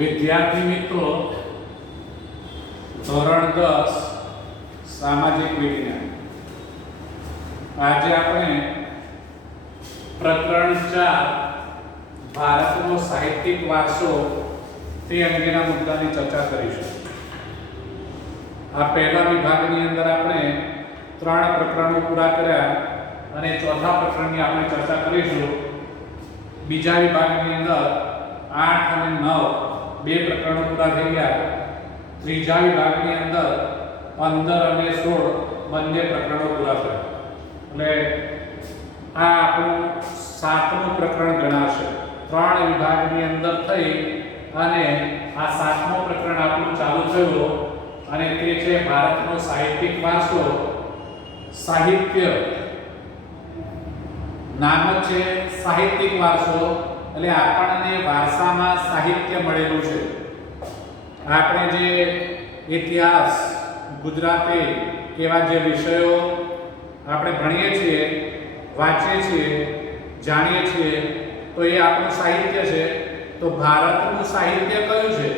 વિદ્યાર્થી મિત્રો, ધોરણ 10 સામાજિક વિજ્ઞાન. આજે આપણે પ્રકરણ 4 ભારતનો સાહિત્યિક વારસો તે અંગેના મુદ્દાની ચર્ચા કરીશું. આ પહેલા વિભાગની અંદર આપણે 3 પ્રકરણો પૂરા કર્યા અને ચોથા પ્રકરણની આપણે ચર્ચા કરીશું. બીજા વિભાગની અંદર 8 અને 9 બે પ્રકરણો પૂરા થઈ ગયા. ત્રીજા વિભાગની અંદર 15 અને 16 બંને પ્રકરણો પૂરા થયા. એટલે આ આપણું 7મું પ્રકરણ ગણાશે. 3 વિભાગની અંદર થઈ અને આ 7મું પ્રકરણ આપણું ચાલુ થયું અને તે છે ભારતનો સાહિત્યિક વારસો. સાહિત્ય નામ છે સાહિત્યિક વારસો, એટલે આપણને વારસામાં સાહિત્ય મળેલું છે. આપણે જે ઇતિહાસ, ગુજરાતી એવા જે વિષયો આપણે ભણીએ છીએ, વાંચીએ છીએ, જાણીએ છીએ, તો એ આપણું સાહિત્ય છે. તો ભારતનું સાહિત્ય કયું છે,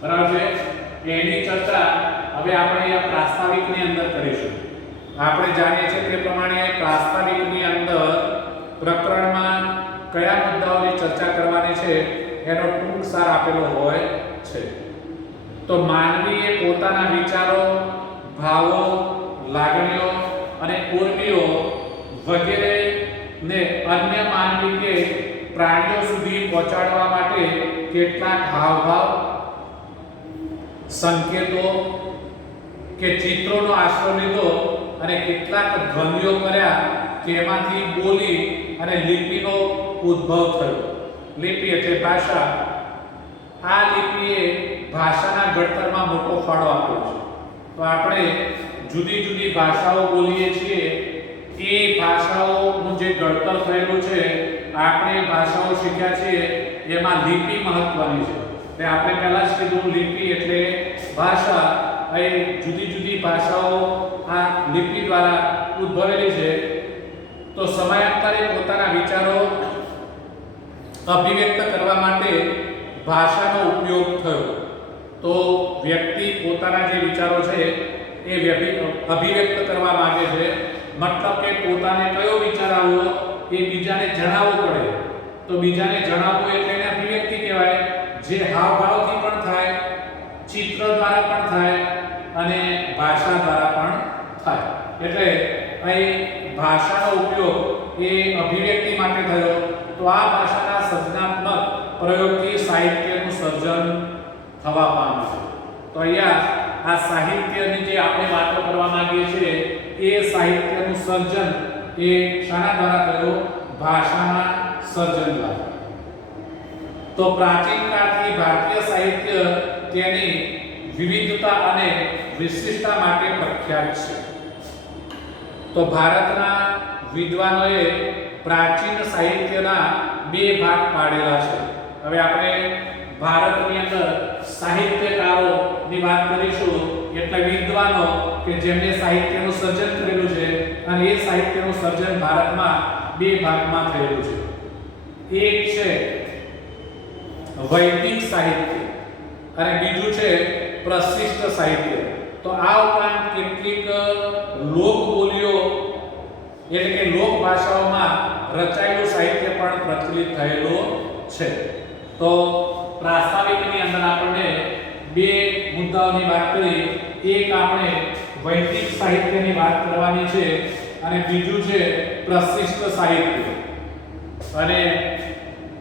બરાબર છે? એની ચર્ચા હવે આપણે આ પ્રાસ્તાવિકની અંદર કરીશું. આપણે જાણીએ છીએ તે પ્રમાણે પ્રાસ્તાવિકની અંદર પ્રકરણમાં કયા મુદ્દાઓની ચર્ચા કરવાની છે એનો ટૂંક સાર આપેલો હોય છે. તો માનવીએ પોતાના વિચારો, ભાવો, લાગણીઓ અને ઉર્મિઓ વગેરેને અન્ય માનવી કે પ્રાણીઓ સુધી પહોંચાડવા માટે કેટલાક હાવભાવ, સંકેતો કે ચિત્રોનો આશરો લીધો અને કેટલાક ધ્વનિઓ કર્યા કે એમાંથી બોલી અને લિપિનો ઉદ્ભવ થયો. લિપિ એટલે ભાષા. આ લિપિએ ભાષાના ઘડતરમાં મોટો ફાળો આપ્યો છે. તો આપણે જુદી જુદી ભાષાઓ બોલીએ છીએ, એ ભાષાઓનું જે ઘડતર થયેલું છે, આપણે ભાષાઓ શીખ્યા છીએ, એમાં લિપિ મહત્વની છે. એટલે આપણે પહેલા જ કીધું, લિપિ એટલે ભાષા. એ જુદી જુદી ભાષાઓ આ લિપિ દ્વારા ઉદ્ભવેલી છે. તો સમયાંતરે પોતાના વિચારો અભિવ્યક્ત કરવા માટે ભાષાનો ઉપયોગ થયો. તો વ્યક્તિ પોતાના જે વિચારો છે એ અભિવ્યક્ત કરવા માંગે છે. મતલબ કે પોતાને કયો વિચાર આવ્યો એ બીજાને જણાવવો પડે. તો બીજાને જણાવવું એટલે એને અભિવ્યક્તિ કહેવાય, જે હાવભાવથી પણ થાય, ચિત્ર દ્વારા પણ થાય અને ભાષા દ્વારા પણ થાય. એટલે અહીં ભાષાનો ઉપયોગ એ અભિવ્યક્તિ માટે થયો. તો આ ભાષાના સર્જનાત્મક પ્રયોગથી સાહિત્યનું સર્જન થવા પામ્યું છે. તો અહીંયા આ સાહિત્યની જે આપણે વાતો કરવા માંગીએ છીએ, એ સાહિત્યનું સર્જન એ શાના દ્વારા થયું? ભાષાના સર્જન દ્વારા. તો પ્રાચીન કાળથી ભારતીય સાહિત્ય તેની વિવિધતા અને વિશિષ્ટતા માટે પ્રખ્યાત છે. તો ભારતના વિદ્વાનોએ પ્રાચીન સાહિત્યના 2 ભાગ પાડેલા છે. હવે આપણે ભારતની અંદર સાહિત્યકારોની વાત કરીશું, એટલે વિદ્વાનો કે જેમણે સાહિત્યનું સર્જન કરેલું છે, અને એ સાહિત્યનું સર્જન ભારતમાં 2 ભાગમાં થયેલું છે. એક છે વૈદિક સાહિત્ય અને બીજું છે પ્રશિષ્ટ સાહિત્ય. તો આ ઉપરાંત કેટલીક લોકબોલીઓ એટલે કે લોક ભાષાઓમાં રચાયેલું સાહિત્ય પણ પ્રચલિત થયેલું છે. તો પ્રાસ્તાવિકની અંદર આપણને 2 મુદ્દાઓની વાત કરી. એક આપણે વૈદિક સાહિત્યની વાત કરવાની છે અને બીજું છે પ્રશિષ્ટ સાહિત્ય. અને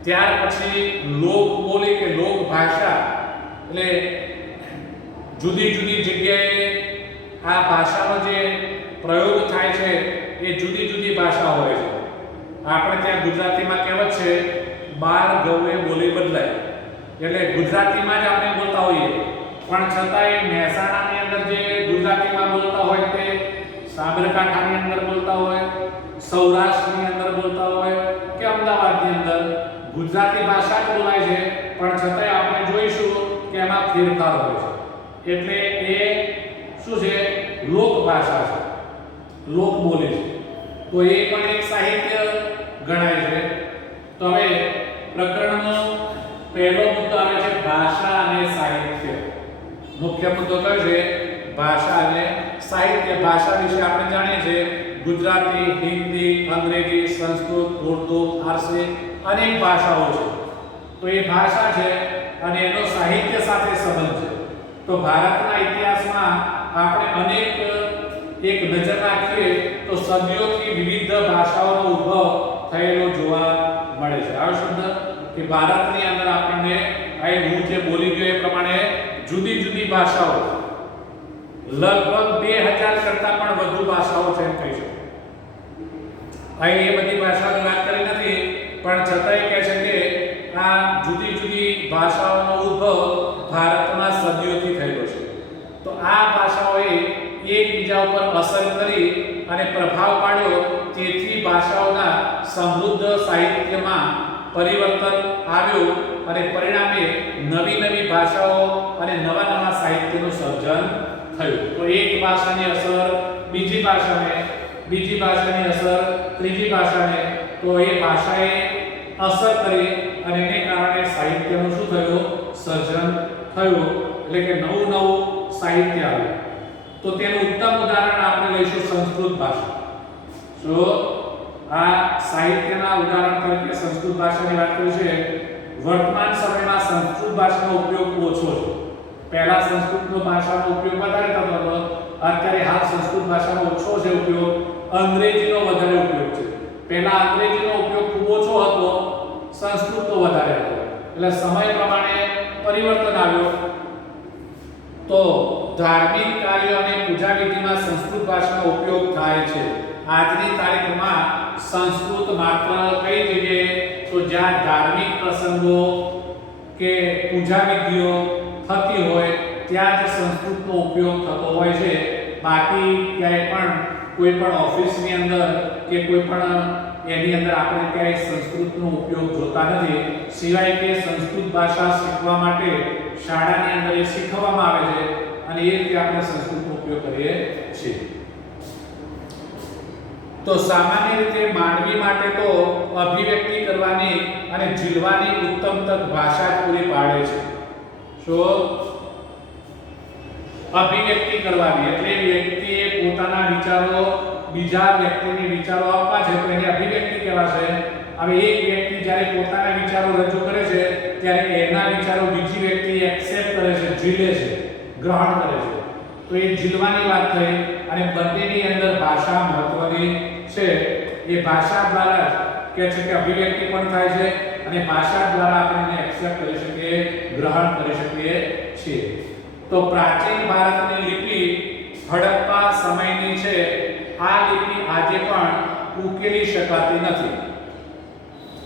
ત્યાર પછી લોકબોલી કે લોક ભાષા, એટલે જુદી જુદી જગ્યાએ આ ભાષાનો જે પ્રયોગ થાય છે એ જુદી જુદી ભાષા હોય છે. આપણે ત્યાં ગુજરાતીમાં કહેવત છે, 12 ગૌએ બોલી બદલાય. એટલે ગુજરાતીમાં જ આપણે બોલતા હોઈએ, પણ છતાંય મહેસાણાની અંદર જે ગુજરાતીમાં બોલતા હોય તે સાબરકાંઠાની અંદર બોલતા હોય, સૌરાષ્ટ્રની અંદર બોલતા હોય કે અમદાવાદની અંદર ગુજરાતી ભાષા જ બોલાય છે, પણ છતાંય આપણે જોઈશું કે એમાં ફેરફાર હોય છે. એટલે એ શું છે? લોક ભાષા છે, લોક બોલી છે. તો એ પણ એક સાહિત્ય ગણાય છે. તો હવે પ્રકરણનો પહેલો મુદ્દો આવે છે ભાષા અને સાહિત્ય. મુખ્ય મુદ્દો કયો છે? ભાષા અને સાહિત્ય. ભાષા વિશે આપણે જાણીએ છીએ ગુજરાતી, હિન્દી, અંગ્રેજી, સંસ્કૃત, ઉર્દુ, ફારસી અનેક ભાષાઓ છે. તો એ ભાષા છે અને એનો સાહિત્ય સાથે સંબંધ છે. તો ભારતના ઇતિહાસમાં આપણે અનેક એક નજર નાખીએ તો સદીઓથી વિવિધ ભાષાઓનો ઉદ્ભવ થયેલો જોવા મળે છે. આ શબ્દ કે ભારતની અંદર આપણને આ હું જે બોલી ગયો એ પ્રમાણે જુદી જુદી ભાષાઓ લગભગ 2000 કરતા પણ વધુ ભાષાઓ છે એમ કહી શકો. અહીં એ બધી ભાષાઓની વાત કરી નથી પણ છતાંય કહે છે કે આ જુદી જુદી ભાષાઓનો ઉદ્ભવ ભારતના સદીઓથી થયેલો છે. તો આ ભાષાઓએ એકબીજા ઉપર અસર કરી અને પ્રભાવ પાડ્યો, તેથી ભાષાઓના સમૃદ્ધ સાહિત્યમાં પરિવર્તન આવ્યું અને પરિણામે નવી નવી ભાષાઓ અને નવા નવા સાહિત્યનું સર્જન થયું. તો એક ભાષાની અસર બીજી ભાષાને, બીજી ભાષાની અસર ત્રીજી ભાષાને, તો એ ભાષાએ અસર કરી અને એને કારણે સાહિત્યનું શું થયું? સર્જન થયું. એટલે કે નવું નવું સાહિત્ય આવ્યું. તો તેનું ઉત્તમ ઉદાહરણ આપણે લઈશું સંસ્કૃત ભાષા. તો આ સાહિત્યના ઉદાહરણ તરીકે સંસ્કૃત ભાષાની વાત કરી છે. વર્તમાન સમયમાં સંસ્કૃત ભાષાનો ઉપયોગ ઓછો છે. પહેલા સંસ્કૃતનો ભાષાનો ઉપયોગ વધારે થતો હતો, અત્યારે હાલ સંસ્કૃત ભાષાનો ઓછો છે ઉપયોગ. અંગ્રેજીનો વધારે ઉપયોગ છે. પહેલા અંગ્રેજીનો ઉપયોગ ખૂબ ઓછો હતો, સંસ્કૃતનો વધારે હતો. એટલે સમય પ્રમાણે પરિવર્તન આવ્યું. તો ધાર્મિક કાર્યો અને પૂજા વિધિમાં સંસ્કૃત ભાષાનો ઉપયોગ થાય છે. આજની તારીખમાં સંસ્કૃત માત્ર કઈ જગ્યાએ? તો જ્યાં ધાર્મિક પ્રસંગો કે પૂજા વિધિઓ થતી હોય ત્યાં જ સંસ્કૃતનો ઉપયોગ થતો હોય છે. બાકી ક્યાંય પણ કોઈ પણ ઓફિસની અંદર કે કોઈ પણ એની અંદર આપણે ક્યાંય સંસ્કૃતનો ઉપયોગ જોતા નથી. સિવાય કે સંસ્કૃત ભાષા શીખવા માટે શાળાની અંદર એ શીખવવામાં આવે છે અને એ રીતે આપણે સંસ્કૃતનો ઉપયોગ કરીએ છીએ. તો સામાન્ય રીતે માનવી માટે તો અભિવ્યક્તિ કરવાની અને જીવવાની ઉત્તમ તક ભાષા જ પૂરી પાડે છે. શું? અભિવ્યક્તિ કરવાની એટલે વ્યક્તિએ પોતાના વિચારો બીજા વ્યક્તિને વિચારો આપવા છે તો એને અભિવ્યક્તિ કહેવાશે. હવે એક વ્યક્તિ જ્યારે પોતાના વિચારો રજૂ કરે છે ત્યારે એના વિચારો બીજી વ્યક્તિ એક્સેપ્ટ કરે છે, ઝીલે છે, ગ્રહણ કરે છે. તો એ ઝીલવાની વાત થઈ અને બંનેની અંદર ભાષા મહત્વની છે. એ ભાષા દ્વારા કે છે કે અભિવ્યક્તિ પણ થાય છે અને ભાષા દ્વારા આપણે એને એક્સેપ્ટ કરી શકીએ, ગ્રહણ કરી શકીએ છીએ. તો પ્રાચીન ભારતની લિપિ હડપ્પા સમયની છે. આ લિપિ આજે પણ ઉકેલી શકાતી નથી.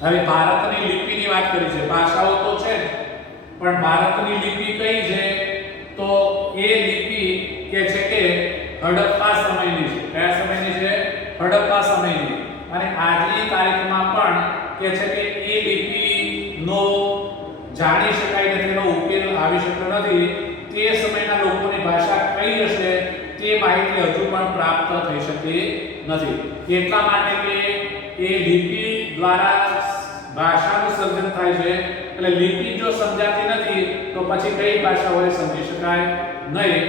હવે ભારતની લિપિની વાત કરી છે, ભાષાઓ તો છે જ પણ ભારતની લિપિ કઈ છે? તો એ લિપિ કે છે કે હડપ્પા સમયની છે. કયા સમયની છે? હડપ્પા સમયની. અને આજની તારીખમાં પણ કે છે કે એ લિપિનો જાણી શકાય નથી, એનો ઉકેલ આવી શક્યો નથી. તે સમયના લોકોની ભાષા કઈ હશે તે માહિતી હજુ પણ પ્રાપ્ત થઈ શકી નથી. એટલા માટે કે એ લિપિ દ્વારા ભાષાનું સર્જન થાય છે. એટલે લિપિ જો સમજાતી નથી તો પછી કઈ ભાષા હોય સમજી શકાય નહીં.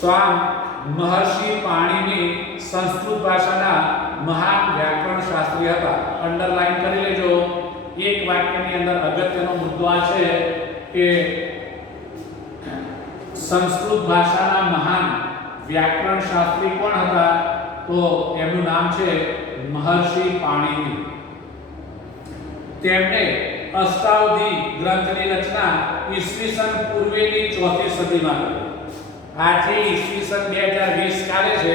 તો આમ મહર્ષિ પાણિની સંસ્કૃત ભાષાના મહાન વ્યાકરણ શાસ્ત્રી હતા. અંડરલાઈન કરી લેજો. એક વાક્યની અંદર અગત્યનો મુદ્દો આ છે કે સંસ્કૃત ભાષાના મહાન વ્યાકરણ શાસ્ત્રી કોણ હતા? તો એમનું નામ છે મહર્ષિ પાણિની. તેમણે અષ્ટાવધિ ગ્રંથની રચના ઈસવીસન પૂર્વેની 4મી સદીમાં કરી. આજે ઈસવીસન 2020 ચાલે છે.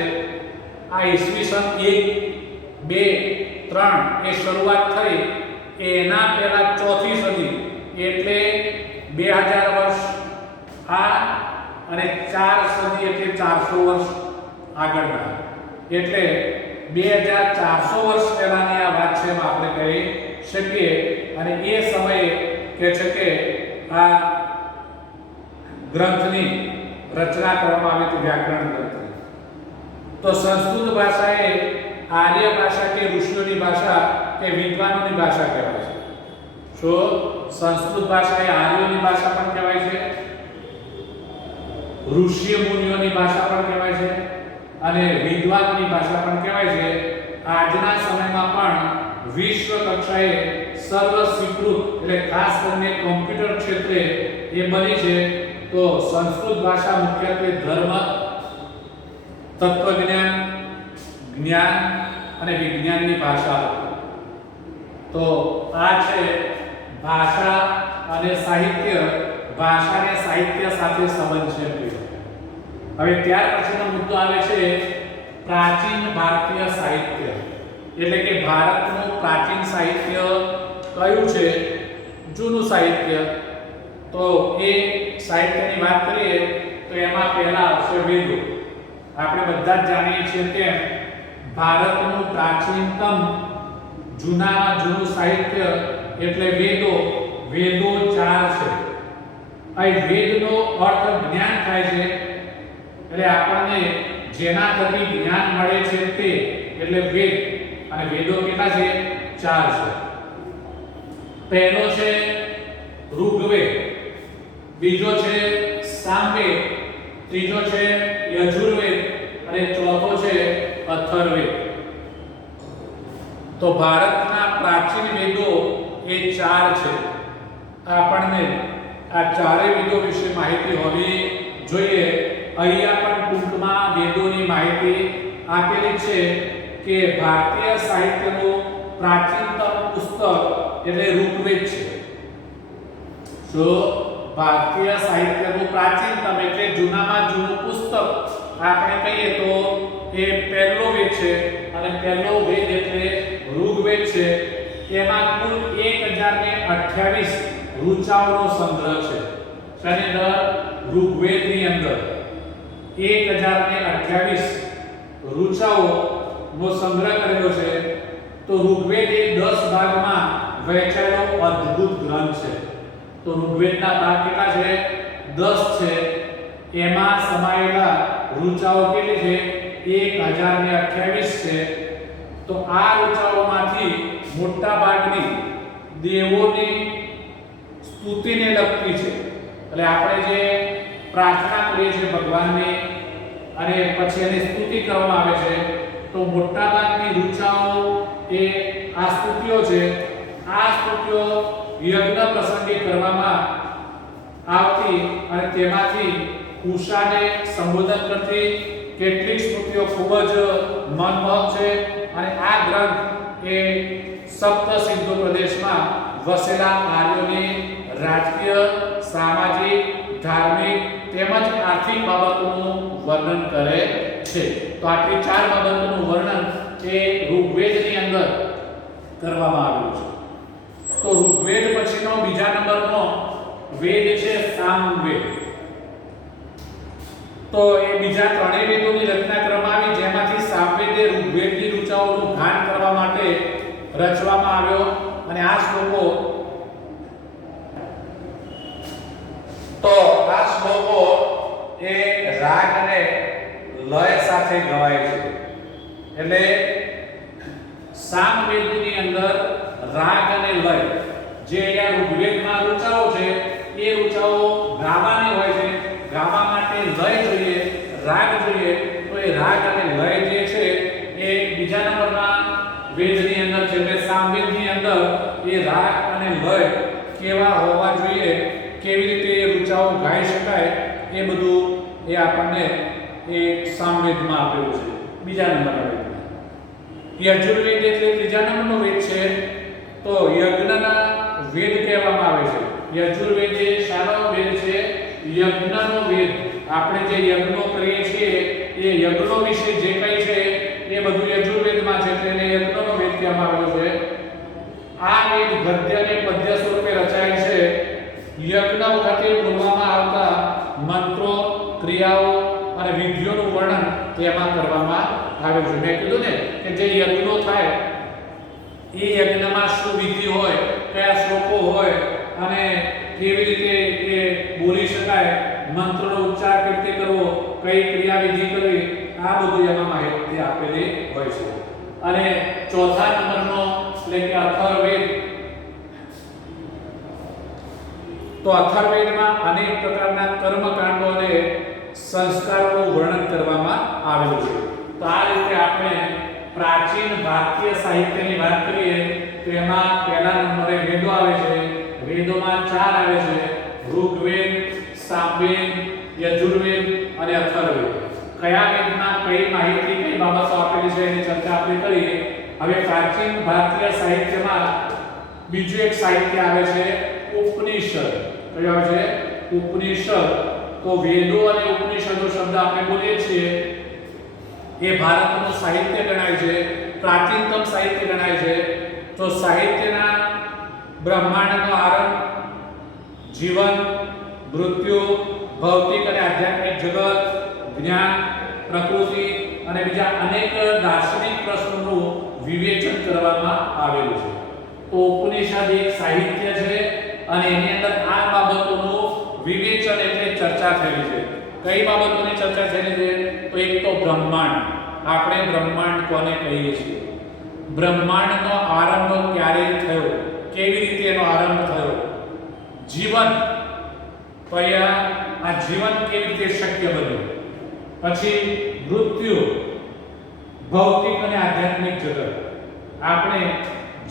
આ ઈસવીસન 1, 2, 3 એ શરૂઆત થઈ. એના પહેલા 4મી સદી એટલે 2000 વર્ષ આ અને 4 સદી એટલે 400 વર્ષ આગળના. એટલે 2400 વર્ષ પહેલાની આ વાત છે એમ આપણે કહી શકીએ. અને એ સમયે કે છે કે આ ગ્રંથની રચના કરવામાં આવી હતી, વ્યાકરણ ગ્રંથની. તો સંસ્કૃત ભાષા એ આર્ય ભાષા કે ઋષિઓની ભાષા કે વિદ્વાનોની ભાષા કહેવાય છે. તો સંસ્કૃત ભાષા એ આર્યોની ભાષા પણ કહેવાય છે, ઋષિ મુનિઓની ભાષા પણ કહેવાય છે અને વિદ્વાનોની ભાષા પણ કહેવાય છે. આજના સમયમાં પણ વિશ્વ કક્ષાએ સર્વ સ્વીકૃત એટલે ખાસ કરીને કોમ્પ્યુટર ક્ષેત્રે એ બની છે. તો સંસ્કૃત ભાષા મુખ્યત્વે ધર્મ, તત્વજ્ઞાન, જ્ઞાન અને વિજ્ઞાનની ભાષા હતી. તો આ છે ભાષા અને સાહિત્ય. ભાષા અને સાહિત્ય સાથે સંબંધ છે. હવે ત્યાર પછીનો મુદ્દો આવે છે પ્રાચીન ભારતીય સાહિત્ય, એટલે કે ભારતનું પ્રાચીન સાહિત્ય કયું છે, જૂનું સાહિત્ય. તો એ સાહિત્યની વાત કરીએ તો એમાં પહેલા આવશે વેદો. આપણે બધા જ જાણીએ છીએ તેમ ભારતનું પ્રાચીનતમ જૂનામાં જૂનું સાહિત્ય એટલે વેદો. વેદો 4 છે. અહીં વેદનો અર્થ જ્ઞાન થાય છે, એટલે આપણને જેના થકી જ્ઞાન મળે છે તે એટલે વેદ. અને વેદો કેટલા છે? 4 છે. પહેલો છે ઋગ્વેદ, બીજો છે સામવેદ, ત્રીજો છે યજુર્વેદ અને ચોથો છે અથર્વવેદ. તો ભારતના પ્રાચીન વેદો એ 4 છે. આપણને આ ચારેય વેદો વિશે માહિતી હોવી જોઈએ. અહીંયા પણ ટૂંકમાં વેદોની માહિતી આપેલી છે કે ભારતીય સાહિત્યનું પ્રાચીનતમ પુસ્તક એટલે ઋગ્વેદ છે. જો ભારતીય સાહિત્યનું પ્રાચીનતમ એટલે જૂનામાં જૂનું પુસ્તક આપણે કહીએ તો એ પહેલો વેદ છે અને પહેલો વેદ એટલે ઋગ્વેદ છે. એમાં કુલ 1028 ઋચાઓનો સંગ્રહ છે. શેની અંદર? ઋગ્વેદની અંદર 1028 ઋચાઓનો સંગ્રહ કરેલો છે. તો ઋગ્વેદ એ 10 ભાગમાં વહેંચાયેલો અદ્ભુત ગ્રંથ છે. તો ઋગ્વેદના ભાગ કેટલા છે? 10 છે. એમાં સમાયેલા ઋચાઓ કેટલી છે? 1028 છે. તો આ ઋચાઓમાંથી મોટા ભાગની દેવોની સ્તુતિને લગતી છે. એટલે આપણે જે પ્રાર્થના કરીએ છીએ ભગવાનને અને પછી એની સ્તુતિ કરવામાં આવે છે, તો મોટા ભાગની ઋચાઓ એ આ સ્તુતિઓ છે. આ સ્તુતિઓ યજ્ઞ પ્રસંગે કરવામાં આવતી અને તેમાંથી ઉષાને સંબોધન કરતી કેટલીક સ્તુતિઓ ખૂબ જ મનમોહક છે. અને આ ગ્રંથ એ સપ્ત સિંધુ પ્રદેશમાં વસેલા આર્યોની રાજકીય, સામાજિક, ધાર્મિક તેમજ આર્થિક બાબતોનું વર્ણન કરે છે. તો આટલી 4 બાબતોનું વર્ણન એ ઋગ્વેદની અંદર કરવામાં આવ્યું છે. તો ઋગ્વેદ પછીનો બીજા નંબરનો વેદ છે સામવેદ. તો એ બીજા ત્રણેય વેદોની રચના કરવામાં આવી, જેમાંથી સામવેદ એ ઋગ્વેદની ઋચાઓનું ગાન કરવા માટે રચવામાં આવ્યો. અને આ શ્લોકો એ રાગ અને લય સાથે ગવાય છે. એટલે સામવેદની અંદર રાગ અને લય જે અહીંયા ઋગ્વેદમાં ઋચાઓ છે એ ઋચાઓ ગાવાની હોય છે. ગાવા માટે લય જોઈએ, રાગ જોઈએ. તો એ રાગ અને લય જે છે એ બીજા નંબરના વેદની અંદર છે. એટલે સામવેદની અંદર એ રાગ અને લય કેવા હોવા જોઈએ, કેવી રીતે એ ઋચાઓ ગાઈ શકાય, એ બધું એ આપણને એ સામવેદમાં આપેલું છે. બીજા નંબરના વેદમાં યજુર્વેદ એટલે ત્રીજા નંબરનો વેદ છે. તો યજ્ઞના વેદ કહેવામાં આવે છે. યજુર્વેદ એ શાનો વેદ છે? યજ્ઞનો વેદ. આપણે જે યજ્ઞો કરીએ છીએ એ યજ્ઞો વિશે જે કંઈ છે એ બધું યજુર્વેદમાં છે. એટલે યજ્ઞનો વેદ કહેવામાં આવેલો છે. આ વેદ ગદ્ય અને પદ્ય સ્વરૂપે રચાયેલ છે. યજ્ઞ વખતે બોલવામાં આવતા મંત્રો, ક્રિયાઓ અને વિધિઓનું વર્ણન તેમાં કરવામાં આવ્યું છે. મેં કીધું ને કે જે યજ્ઞો થાય એ યજ્ઞમાં શું વિધિ હોય, કયા શ્લોકો હોય અને કેવી રીતે એ બોલી શકાય, મંત્રનો ઉચ્ચાર કેવી રીતે કરવો, કઈ ક્રિયા વિધિ કરવી, આ બધું એમાં માહિતી આપેલી હોય છે. અને ચોથા નંબરનો એટલે કે અથર્વવેદ તો અથર્વવેદમાં અનેક પ્રકારના કર્મકાંડો અને સંસ્કારોનું વર્ણન કરવામાં આવેલું છે. તો આ રીતે આપણે પ્રાચીન ભારતીય સાહિત્યની વાત કરીએ તો એમાં પહેલા નંબરે વેદો આવે છે. વેદોમાં 4 આવે છે: ઋગ્વેદ, સામવેદ, યજુર્વેદ અને અથર્વવેદ. કયા વેદમાં કઈ માહિતી, કઈ બાબતો આપેલી છે એની ચર્ચા આપણે કરીએ. હવે પ્રાચીન ભારતીય સાહિત્યમાં બીજું એક સાહિત્ય આવે છે ઉપનિષદ. કયું આવે છે? ઉપનિષદ. તો વેદો અને ઉપનિષદો શબ્દ આપણે બોલીએ છીએ એ ભારતનું સાહિત્ય ગણાય છે, પ્રાચીનતમ સાહિત્ય ગણાય છે. તો સાહિત્યના બ્રહ્માંડનો આરંભ, જીવન, મૃત્યુ, ભૌતિક અને આધ્યાત્મિક જગત, જ્ઞાન, પ્રકૃતિ અને બીજા અનેક દાર્શનિક પ્રશ્નોનું વિવેચન કરવામાં આવેલું છે. તો ઉપનિષદ એક સાહિત્ય છે અને એની અંદર આ બાબતોનું વિવેચન એટલે ચર્ચા થયેલી છે. કઈ બાબતોની ચર્ચા થયેલી છે? તો એક તો બ્રહ્માંડ. આપણે બ્રહ્માંડ કોને કહીએ છીએ? બ્રહ્માંડનો આરંભ ક્યારે થયો? કેવી રીતે એનો આરંભ થયો? જીવન, આ જીવન કેવી રીતે શક્ય બન્યું? પછી મૃત્યુ, ભૌતિક અને આધ્યાત્મિક જગત. આપણે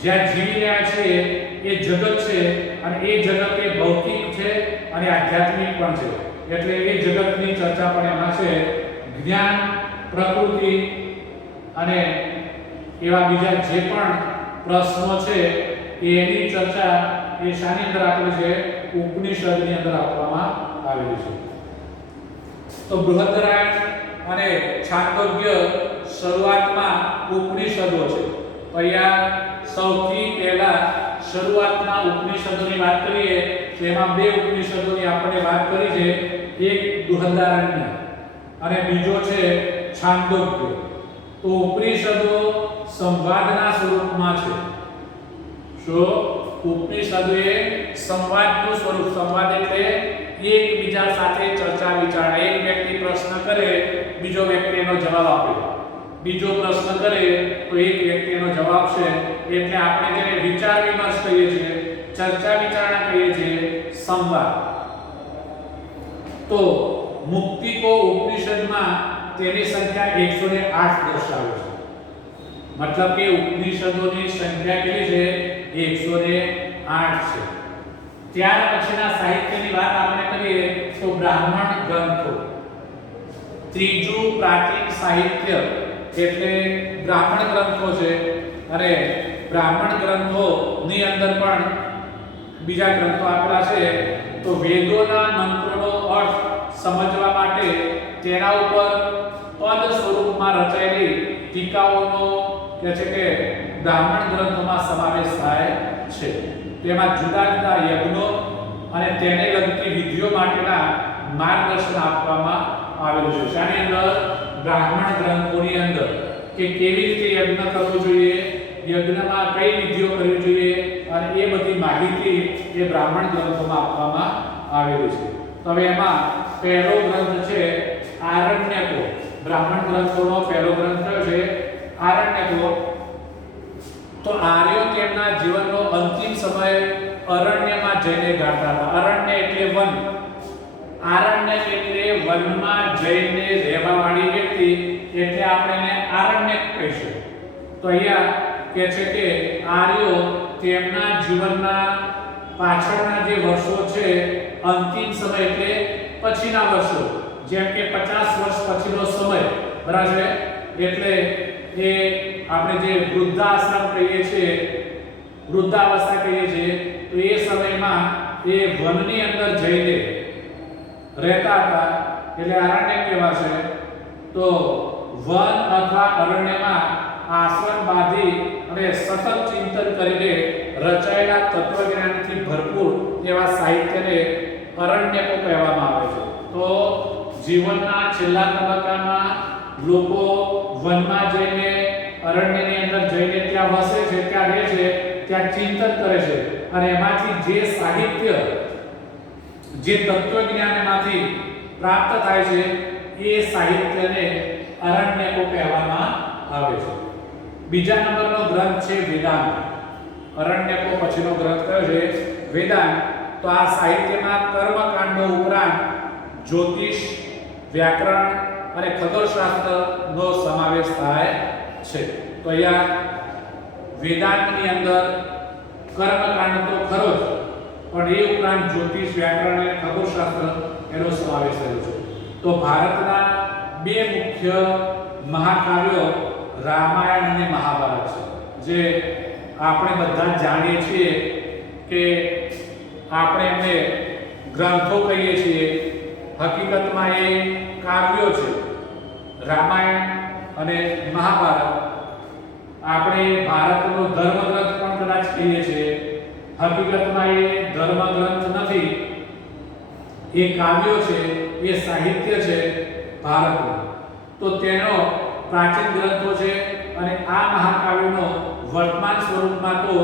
જ્યાં જીવી રહ્યા છીએ એ જગત છે અને એ જગત એ ભૌતિક છે અને આધ્યાત્મિક પણ છે. એટલે એ જગતની ચર્ચા પણ એમાં છે. જ્ઞાન, પ્રકૃતિ અને એવા બીજા જે પણ પ્રશ્નો છે એની ચર્ચા એ શાની અંદર આપેલી છે? ઉપનિષદની અંદર આપવામાં આવેલી છે. તો બૃહદરાયણ અને છાંદોગ્ય શરૂઆતમાં ઉપનિષદો છે. અહીંયા સૌથી પહેલા શરૂઆતના ઉપનિષદોની વાત કરીએ તો એમાં બે ઉપનિષદોની આપણે વાત કરી છે. એક બૃહદારણ્ય અને બીજો છે છાંદોગ્ય. તો ઉપનિષદો સંવાદના સ્વરૂપમાં છે. શું? ઉપનિષદો એ સંવાદનું સ્વરૂપ. સંવાદ એટલે એકબીજા સાથે ચર્ચા વિચારણા. એક વ્યક્તિ પ્રશ્ન કરે, બીજો વ્યક્તિ એનો જવાબ આપે. બીજો પ્રશ્ન કરે તો એક વ્યક્તિ એનો જવાબ છે. એટલે આપણે જેને વિચાર વિમર્શ કહીએ છીએ, ચર્ચા વિચારણા કહીએ છીએ, સંવાદ. તો મુક્તિકો ઉપનિષદમાં તેની સંખ્યા 108 દર્શાવે છે. મતલબ કે ઉપનિષદોની સંખ્યા કેટલી છે? 108 છે. ત્યાર પછીના સાહિત્યની વાત આપણે કરીએ તો બ્રાહ્મણ ગ્રંથો. ત્રીજું પ્રાચીન સાહિત્ય એટલે બ્રાહ્મણ ગ્રંથો છે. અને બ્રાહ્મણ ગ્રંથોની અંદર પણ બીજા ગ્રંથો આપેલા છે. તો વેદોના મંત્રોનો અર્થ સમજવા માટે તેના ઉપર પદ સ્વરૂપમાં રચાયેલી ટીકાઓનો કે છે કે બ્રાહ્મણ ગ્રંથોમાં સમાવેશ થાય છે. તેમાં જુદા જુદા યજ્ઞો અને તેને લગતી વિધિઓ માટેના માર્ગદર્શન આપવામાં આવેલું છે. શાની અંદર? બ્રાહ્મણ ગ્રંથોની અંદર કે કેવી રીતે યજ્ઞ કરવો જોઈએ, યજ્ઞમાં કઈ વિધિઓ કરવી જોઈએ અને એ બધી માહિતી એ બ્રાહ્મણ ગ્રંથોમાં આપવામાં આવેલી છે. તો હવે એમાં પહેલો ગ્રંથ છે આરણ્યકો. બ્રાહ્મણ ગ્રંથોનો પહેલો ગ્રંથ કયો છે? આરણ્યકો. તો આર્યો તેમના જીવનનો અંતિમ સમય અરણ્યમાં જઈને ગાળતા હતા. અરણ્ય એટલે વન. આરણ્ય એટલે વનમાં જઈને રહેવાવાળી વ્યક્તિ, એટલે આપણે એને આરણ્યક કહીશું. તો અહીંયા કહે છે કે આર્યો તેમના જીવનના પાછળના જે વર્ષો છે, અંતિમ સમય એટલે પછીના વર્ષો, જેમ કે 50 વર્ષ પછીનો સમય, બરાબર છે? એટલે એ આપણે જે વૃદ્ધાશ્રમ કહીએ છીએ, વૃદ્ધાવસ્થા કહીએ છીએ, તો એ સમયમાં એ વનની અંદર જઈને રહેતા હતા એટલે આરણ્યક કહેવાશે. તો વન અથવા અરણ્યમાં આશ્રમ બાંધી અને સતત ચિંતન કરીને રચાયેલા તત્વજ્ઞાનથી ભરપૂર એવા સાહિત્યને અરણ્યકો કહેવામાં આવે છે. તો જીવનના છેલ્લા તબક્કામાં લોકો વનમાં જઈને, અરણ્યની અંદર જઈને ત્યાં વસે છે, ત્યાં રહે છે, ત્યાં ચિંતન કરે છે અને એમાંથી જે સાહિત્ય, જે તત્વજ્ઞાન એમાંથી પ્રાપ્ત થાય છે એ સાહિત્યને અરણ્યકો કહેવામાં આવે છે. બીજા નંબરનો ગ્રંથ છે વેદાંત. અરણ્યકો પછીનો ગ્રંથ કયો છે? વેદાંત. તો આ સાહિત્યમાં કર્મકાંડો ઉપરાંત જ્યોતિષ, વ્યાકરણ અને ખગોળશાસ્ત્રનો સમાવેશ થાય છે. તો અહીંયા વેદાંતની અંદર કર્મકાંડ તો ખરો જ, પણ એ ઉપરાંત જ્યોતિષ, વ્યાકરણ અને ખગોળશાસ્ત્ર એનો સમાવેશ થયો છે. તો ભારતના બે મુખ્ય મહાકાવ્યો રામાયણ અને મહાભારત છે, જે આપણે બધા જાણીએ છીએ કે આપણે એમને ગ્રંથો કહીએ છીએ. હકીકતમાં એ કાવ્યો છે. રામાયણ અને મહાભારત આપણે ભારતનો ધર્મગ્રંથ પણ કદાચ કહીએ છીએ. હકીકતમાં એ ધર્મગ્રંથ નથી, એ કાવ્યો છે, એ સાહિત્ય છે ભારતનું. તો તેનો પ્રાચીન ગ્રંથો છે અને આ મહાકાવ્યનો વર્તમાન સ્વરૂપમાં તો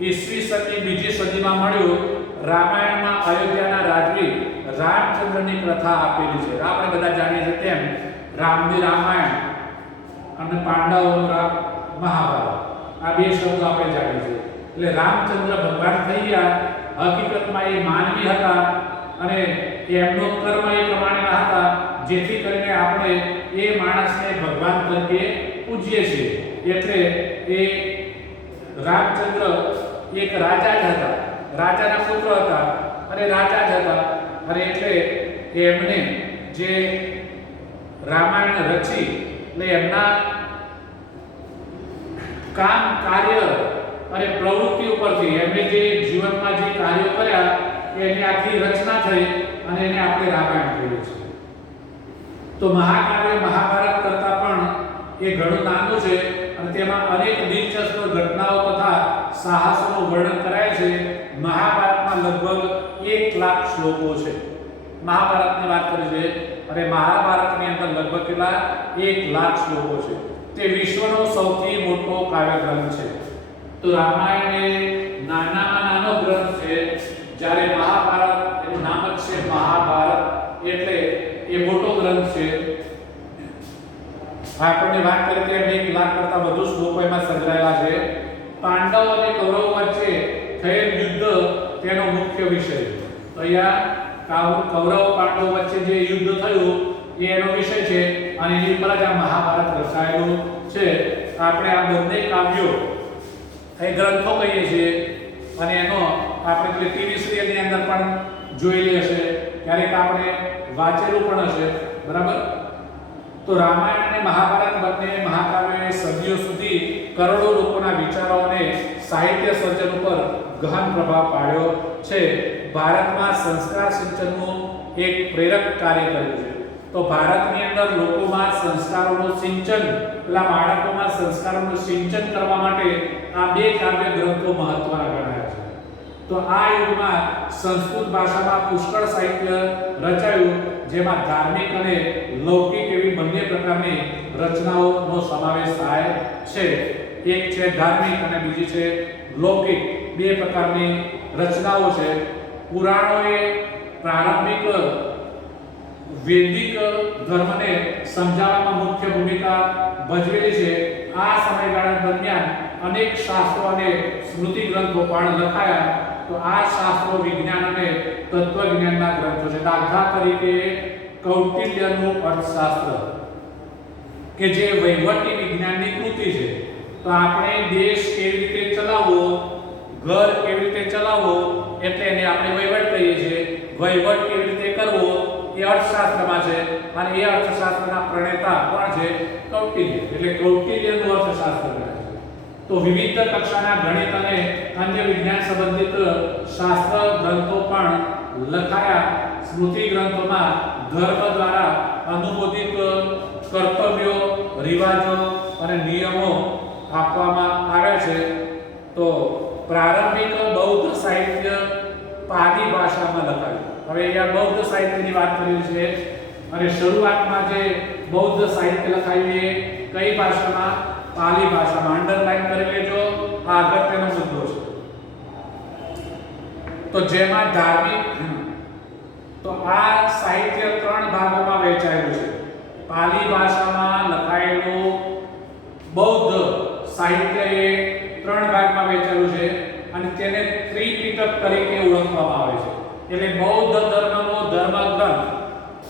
ઈસવીસનની બીજી સદીમાં મળ્યું. રામાયણમાં અયોધ્યાના રાજવી રામચંદ્રની કથા આપેલી છે. આપણે બધા જાણીએ છીએ તેમ રામની રામાયણ અને પાંડવોનું મહાભારત, આ બે શબ્દો આપણે જાણીએ છીએ. એટલે રામચંદ્ર ભગવાન થઈ ગયા. હકીકતમાં એ માનવી હતા અને એમનો કર્મ એ પ્રમાણેના હતા, જેથી કરીને આપણે એ માણસને ભગવાન તરીકે પૂજીએ છીએ. એટલે એ રામચંદ્ર એક રાજા જ હતા, રાજાના પુત્ર હતા અને રાજા જ હતા. અને એટલે એમને જે રામાયણ રચી, એટલે એમના કામ, કાર્ય અને પ્રવૃત્તિ ઉપરથી એમને જે જીવનમાં જે કાર્યો કર્યા એની આખી રચના થઈ અને એને આપણે રામાયણ કહીએ છીએ. તો મહાકાવ્ય મહાભારત કરતાં પણ એ ઘણું નાનું છે અને તેમાં અનેક દિલચસ્પ ઘટનાઓ તથા સાહસોનું વર્ણન કરાય છે. મહાભારતમાં લગભગ 1 લાખ શ્લોકો છે. મહાભારતની વાત કરી છે અને મહાભારતની અંદર લગભગ કેટલા 1 લાખ શ્લોકો છે. તે વિશ્વનો સૌથી મોટો કાવ્ય ગ્રંથ છે. તો રામાયણ એ નાનામાં નાનો ગ્રંથ છે, જ્યારે મહાભારત એનું નામ જ છે મહાભારત, એટલે એ મોટો ગ્રંથ છે. આપણને વાત કરી કે 1 લાખ કરતાં વધુ શ્લોકો એમાં સંગ્રહાયેલા છે. પાંડવ અને કૌરવ વચ્ચે થયેલ યુદ્ધ તેનો મુખ્ય વિષય. તો અહીંયા કૌરવ પાંડવ વચ્ચે જે યુદ્ધ થયું એ એનો વિષય છે અને એની ઉપર જ આ મહાભારત રચાયેલું છે. આપણે આ બંને કાવ્યો એ ગ્રંથો કહીએ છીએ અને એનો આપણે ટીવી સિરિયલની અંદર પણ જોયેલી હશે, ક્યારેક આપણે વાંચેલું પણ હશે, બરાબર. તો રામાયણ અને મહાભારત બંને મહાકાવ્યોએ સદીઓ સુધી કરોડો લોકોના વિચારો અને સાહિત્ય સર્જન ઉપર ગહન પ્રભાવ પાડ્યો છે. ભારતમાં સંસ્કાર સિંચનનું એક પ્રેરક કાર્ય કર્યું છે. તો ભારતની અંદર લોકોમાં સંસ્કારોનું સિંચન, પેલા બાળકોમાં સંસ્કારોનું સિંચન કરવા માટે આ બે કાવ્ય ગ્રંથો મહત્વના ગણાય છે. તો આ યુગમાં સંસ્કૃત ભાષામાં પુષ્કળ સાહિત્ય રચાયું, જેમાં ધાર્મિક અને લૌકિક એવી બંને પ્રકારની રચનાઓનો સમાવેશ થાય છે. એક છે ધાર્મિક અને બીજી છે લૌકિક, બે પ્રકારની રચનાઓ છે. પુરાણોએ પ્રારંભિક વૈદિક ધર્મને સમજાવવામાં મુખ્ય ભૂમિકા ભજવેલી છે. આ સમયગાળા દરમિયાન અનેક શાસ્ત્રો અને સ્મૃતિ ગ્રંથો પણ લખાયા. તો આ શાસ્ત્રો વિજ્ઞાન અને તત્વજ્ઞાનના ગ્રંથો છે. દાખલા તરીકે કૌટિલ્યનું અર્થશાસ્ત્ર, કે જે વહીવટી વિજ્ઞાનની કૃતિ છે. તો આપણે દેશ કેવી રીતે ચલાવવો, ઘર કેવી રીતે ચલાવવો, એટલે એને આપણે વહીવટ કહીએ છીએ. વહીવટ કેવી રીતે કરવો એ અર્થશાસ્ત્રમાં છે અને એ અર્થશાસ્ત્રના પ્રણેતા કોણ છે? કૌટિલ્ય. એટલે કૌટિલ્યનું અર્થશાસ્ત્ર છે. તો વિવિધ કક્ષાના ગણિત અને અન્ય વિજ્ઞાન સંબંધિત શાસ્ત્ર ગ્રંથો પણ લખાયા. સ્મૃતિ ગ્રંથોમાં ધર્મ દ્વારા અનુમોદિત કર્તવ્યો, રિવાજો અને નિયમો આપવામાં આવ્યા છે. તો પ્રારંભિક બૌદ્ધ સાહિત્ય પાલી ભાષામાં લખાયું. હવે અહીંયા બૌદ્ધ સાહિત્યની વાત કરી છે અને શરૂઆતમાં જે બૌદ્ધ સાહિત્ય લખાયું એ કઈ ભાષામાં? પાલી ભાષામાં. અંડરલાઈન કરી લેજો, આ અગત્યનો મુદ્દો છે. તો જેમાં ધાર્મિક, તો આ સાહિત્ય 3 ભાગોમાં વહેંચાયેલું છે. પાલી ભાષામાં લખાયેલું બૌદ્ધ સાહિત્ય એ 3 ભાગમાં વહેંચાયેલું છે અને તેને ત્રિપિટક ત્રિપિટક તરીકે ઓળખવામાં આવે છે. એટલે બૌદ્ધ ધર્મનો ધર્મગ્રંથ,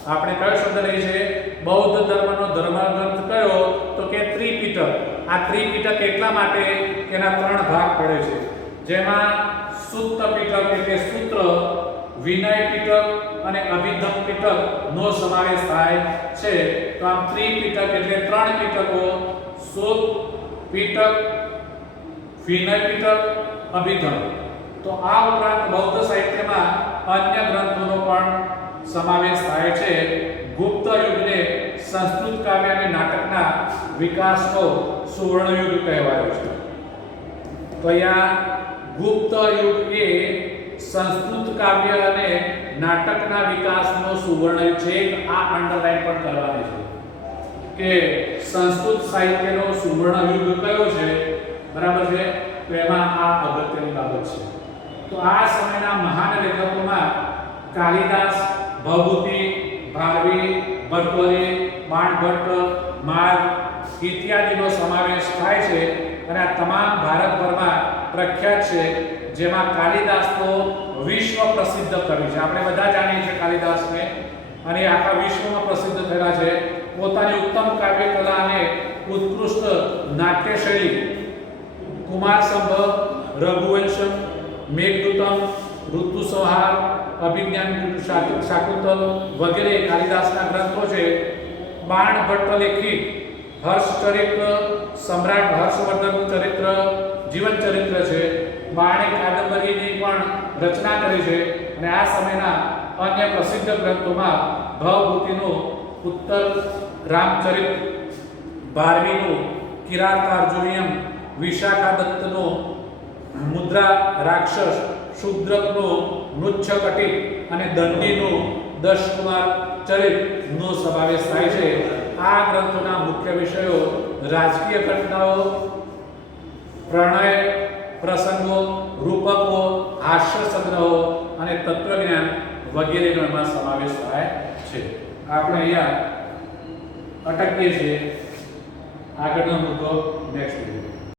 આપણે કયો શબ્દ લઈએ છે? બૌદ્ધ ધર્મનો ધર્મગ્રંથ કયો? તો કે ત્રિપિટક. આ ત્રિપિટક એટલા માટે કે એના 3 ભાગ પડે છે, જેમાં સુત્ત પિટક એટલે સૂત્ર, વિનય પિટક અને અભિધમ પિટક નો સમાવેશ થાય છે. તો આમ ત્રિપિટક એટલે 3 પિટકો: સુત્ત પિટક, વિનય પિટક, અભિધમ. તો આ ઉપરાંત બૌદ્ધ સાહિત્યમાં અન્ય ગ્રંથોનો પણ સમાવેશ થાય છે. ગુપ્ત યુગને સંસ્કૃત કાવ્ય અને નાટકના વિકાસનો સુવર્ણ યુગ કહેવાયો છે. તો અહીંયા ગુપ્ત યુગ એ સંસ્કૃત કાવ્ય અને નાટકના વિકાસનો સુવર્ણ યુગ છે. આ અંડરલાઈન પણ કરવાની છે કે સંસ્કૃત સાહિત્યનો સુવર્ણ યુગ કયો છે, બરાબર છે? તો એમાં આ અગત્યની બાબત છે. તો આ સમયના મહાન લેખકોમાં કાલિદાસ, ભભૂતિ, ભારવી, ભટ્ટોરી, બાણભટ્ટ, માર્ગ ઇત્યાદિનો સમાવેશ થાય છે. અને આ તમામ ભારતભરમાં પ્રખ્યાત છે. જેમાં કાલિદાસ તો વિશ્વ પ્રસિદ્ધ કવિ છે. આપણે બધા જાણીએ છીએ કાલિદાસને, અને આખા વિશ્વમાં પ્રસિદ્ધ થયેલા છે. પોતાની ઉત્તમ કાવ્ય કલા અને ઉત્કૃષ્ટ નાટ્ય શૈલી કુમારસંભવ, રઘુવંશમ, મેઘદૂતમ, ઋતુસંહાર, અભિજ્ઞાન શાકુંતલ વગેરે કાલિદાસના ગ્રંથો છે. બાણભટ્ટ લેખિત હર્ષચરિત્ર, સમ્રાટ હર્ષવર્ધનનું ચરિત્ર, જીવન ચરિત્ર છે. બાણે કાદંબરીની પણ રચના કરી છે. અને આ સમયના અન્ય પ્રસિદ્ધ ગ્રંથોમાં ભવભૂતિનું ઉત્તર રામચરિત, ભારવીનું કિરાતાર્જુનિયમ, વિશાખાદત્તનું મુદ્રા રાક્ષસ, શુદ્રકનું મૃચ્છકટિક અને દંડીનું દશકુમાર ચરિતનો સમાવેશ થાય છે. આ ગ્રંથોના મુખ્ય વિષયો રાજકીય ઘટનાઓ, પ્રણય પ્રસંગો, રૂપકો, હાસ્ય સંગ્રહો અને તત્વજ્ઞાન વગેરેનો એમાં સમાવેશ થાય છે. આપણે અહીંયા અટકીએ છીએ. આગળનો મુદ્દો નેક્સ્ટ વિડિયો.